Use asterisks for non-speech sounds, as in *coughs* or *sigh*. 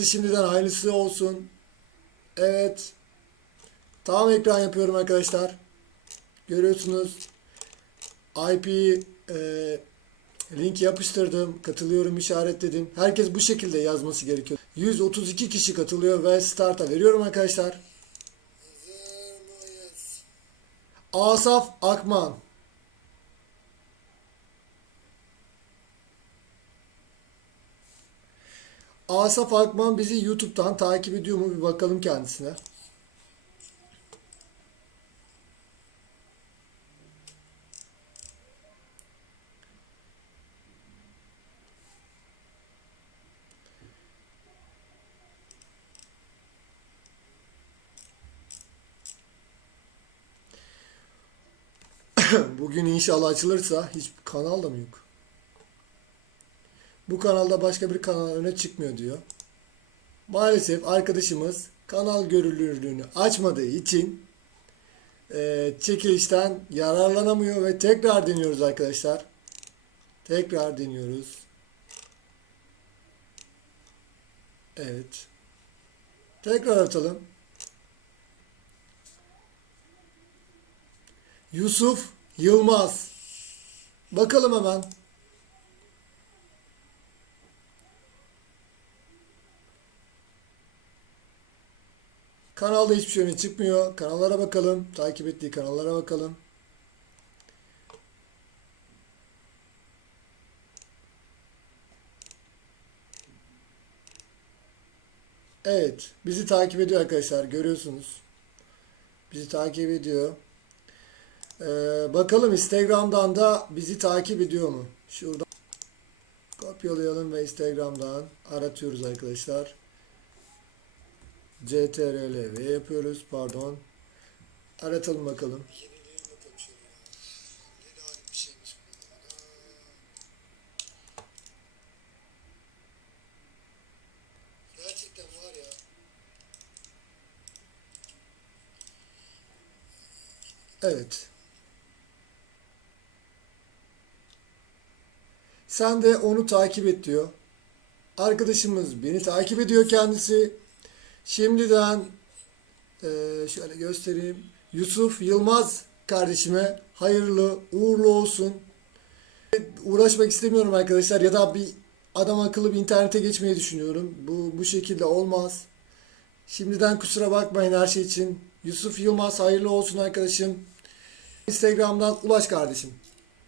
Herkese şimdiden hayırlısı olsun. Evet. Tam ekran yapıyorum arkadaşlar. Görüyorsunuz. IP e, link yapıştırdım. Katılıyorum işaretledim. Herkes bu şekilde yazması gerekiyor. 132 kişi katılıyor ve start'a veriyorum arkadaşlar. Asaf Akman. Asaf Akman bizi YouTube'dan takip ediyor mu bir bakalım kendisine. *coughs* Bugün inşallah açılırsa hiç kanal da mı yok? Bu kanalda başka bir kanal öne çıkmıyor diyor. Maalesef arkadaşımız kanal görünürlüğünü açmadığı için e, çekilişten yararlanamıyor ve tekrar deniyoruz arkadaşlar. Tekrar deniyoruz. Evet. Tekrar atalım. Yusuf Yılmaz. Bakalım hemen. Kanalda hiçbir şey öne çıkmıyor. Kanallara bakalım. Takip ettiği kanallara bakalım. Evet. Bizi takip ediyor arkadaşlar. Görüyorsunuz. Bizi takip ediyor. Ee, bakalım Instagram'dan da bizi takip ediyor mu? Şuradan kopyalayalım ve Instagram'dan aratıyoruz arkadaşlar. CTRL yapıyoruz. Pardon. Aratalım bakalım. Evet. Sen de onu takip et diyor. Arkadaşımız beni takip ediyor kendisi. Şimdiden eee, şöyle göstereyim. Yusuf Yılmaz kardeşime hayırlı uğurlu olsun. Uğraşmak istemiyorum arkadaşlar ya da bir adam akıllı bir internete geçmeyi düşünüyorum. Bu bu şekilde olmaz. Şimdiden kusura bakmayın her şey için. Yusuf Yılmaz hayırlı olsun arkadaşım. Instagram'dan ulaş kardeşim.